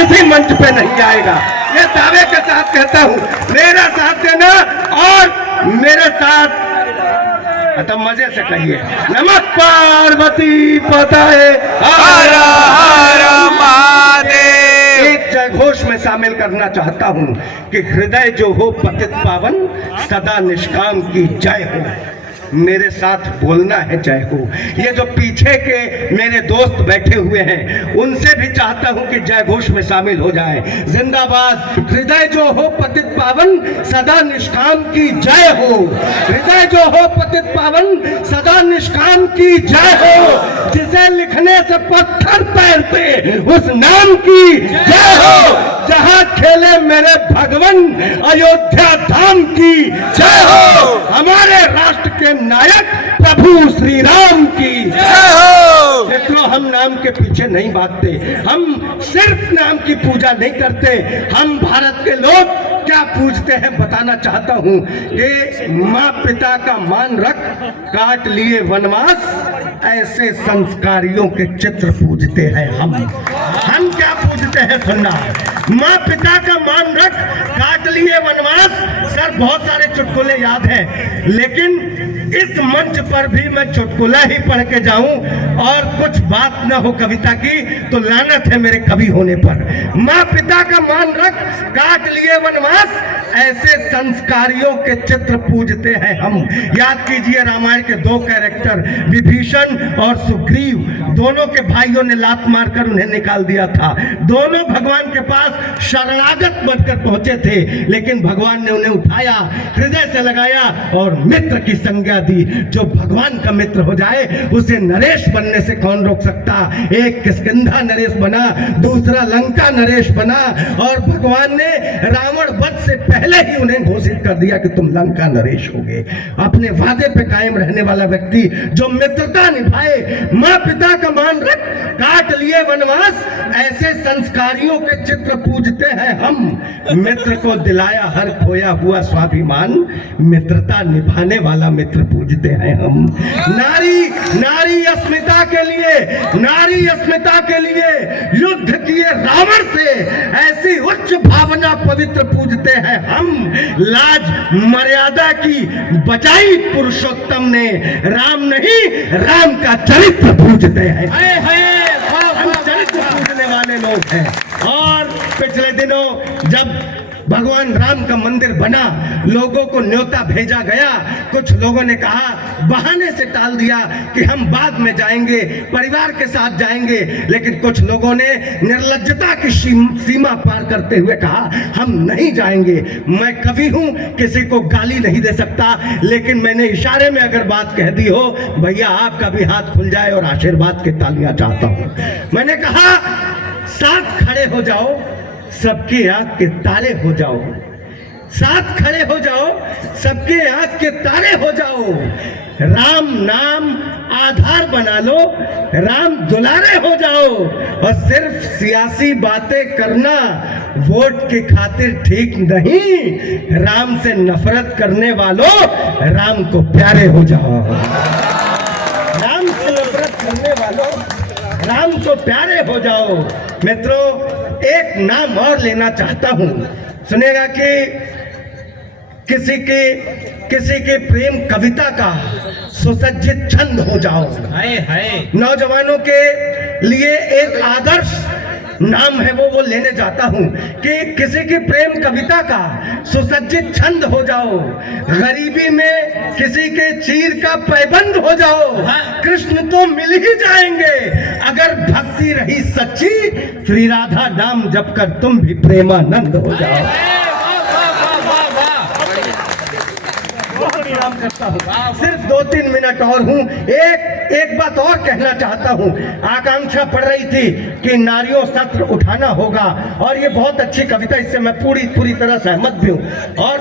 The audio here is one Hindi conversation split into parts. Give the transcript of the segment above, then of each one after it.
किसी मंच पे नहीं आएगा। ये दावे के साथ कहता हूं, मेरा साथ देना और मेरे साथ तो मजे से कहिए, नमः पार्वती पताये हर हर महादेव। एक जय घोष में शामिल करना चाहता हूं कि हृदय जो हो पतित पावन, सदा निष्काम की जय हो। मेरे साथ बोलना है जय हो। ये जो पीछे के मेरे दोस्त बैठे हुए हैं उनसे भी चाहता हूं कि जय घोष में शामिल हो जाए। जिंदाबाद। हृदय जो हो पतित पावन, सदा निष्काम की जय हो। हृदय जो हो पतित पावन, सदा निष्काम की जय हो। जिसे लिखने से पत्थर तैरते उस नाम की जय हो। जहां खेले मेरे भगवन, अयोध्या धाम की जय हो। हमारे राष्ट्र के नायक प्रभु श्री राम की जय हो। मित्रों, हम नाम के पीछे नहीं भागते, हम सिर्फ नाम की पूजा नहीं करते। हम भारत के लोग क्या पूजते हैं बताना चाहता हूं कि माँ पिता का मान रख काट लिए वनवास, ऐसे संस्कारियों के चित्र पूजते हैं हम क्या पूजते हैं सुनना। माँ पिता का मान रख काट लिए वनवास। सर, बहुत सारे चुटकुले याद हैं, लेकिन इस मंच पर भी मैं चुटकुला ही पढ़ के जाऊं और कुछ बात न हो कविता की तो लानत है मेरे कवि होने पर। माँ पिता का मान रख काट लिए वनवास, ऐसे संस्कारियों के चित्र पूजते हैं हम। याद कीजिए रामायण के दो कैरेक्टर विभीषण और सुग्रीव, दोनों के भाइयों ने लात मारकर उन्हें निकाल दिया था। दोनों भगवान के पास शरणागत बनकर पहुंचे थे, लेकिन भगवान ने उन्हें उठाया, हृदय से लगाया और मित्र की संज्ञा दी। जो भगवान का मित्र हो जाए उसे नरेश बनने से कौन रोक सकता। एक किष्किंधा नरेश बना, दूसरा लंका नरेश बना, और भगवान ने रावण वध से पहले ही उन्हें घोषित कर दिया कि तुम लंका नरेश होगे। अपने वादे पे कायम रहने वाला व्यक्ति जो मित्रता निभाए, माँ पिता का मान रख काट लिए वनवास, ऐसे संस्कारियों के चित्र पूजते हैं हम। मित्र को दिलाया हर खोया हुआ स्वाभिमान, मित्रता निभाने वाला मित्र पूजते हैं हम। नारी अस्मिता के लिए, नारी अस्मिता के लिए युद्ध किए रावण से, ऐसी उच्च भावना पवित्र पूजते हैं हम। लाज मर्यादा की बचाई पुरुषोत्तम ने, राम नहीं राम का चरित्र पूजते हैं। हम चरित्र पूजने वाले लोग हैं। और पिछले दिनों जब भगवान राम का मंदिर बना, लोगों को न्योता भेजा गया। कुछ लोगों ने कहा, बहाने से टाल दिया कि हम बाद में जाएंगे, परिवार के साथ जाएंगे, लेकिन कुछ लोगों ने निर्लज्जता की सीमा पार करते हुए कहा हम नहीं जाएंगे। मैं कवि हूं, किसी को गाली नहीं दे सकता, लेकिन मैंने इशारे में अगर बात कह दी हो, भैया आपका भी हाथ खुल जाए और आशीर्वाद की तालियां चाहता हूं। मैंने कहा साथ खड़े हो जाओ, सबके आंख के तारे हो जाओ। साथ खड़े हो जाओ, सबके आंख के तारे हो जाओ। राम नाम आधार बना लो, राम दुलारे हो जाओ। और सिर्फ सियासी बातें करना वोट की खातिर ठीक नहीं। राम से नफरत करने वालों, राम को प्यारे हो जाओ। राम से नफरत करने वालों, राम को प्यारे हो जाओ। मित्रों, एक नाम और लेना चाहता हूं, सुनेगा कि किसी के प्रेम कविता का सुसज्जित छंद हो जाओ। नौजवानों के लिए एक आदर्श नाम है वो लेने जाता हूं कि किसी की प्रेम कविता का सुसज्जित छंद हो जाओ। गरीबी में किसी के चीर का पैबंद हो जाओ। कृष्ण तो मिल ही जाएंगे अगर भक्ति रही सच्ची। श्री राधा नाम जप कर तुम भी प्रेमानंद हो जाओ। करता हूं, सिर्फ 2-3 मिनट और हूं। एक बात और कहना चाहता हूं। आकांक्षा पड़ रही थी कि नारियों सत्र उठाना होगा, और ये बहुत अच्छी कविता, इससे मैं पूरी तरह सहमत भी हूं। और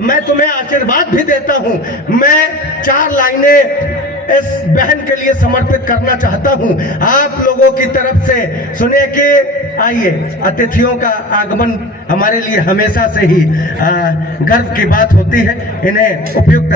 मैं तुम्हें आशीर्वाद भी देता हूं। मैं 4 लाइनें इस बहन के लिए समर्पित करना चाहता हूं आप लोगों की तरफ से। सुने कि आइए, अतिथियों का आगमन हमारे लिए हमेशा से ही गर्व की बात होती है। इन्हें उपयुक्त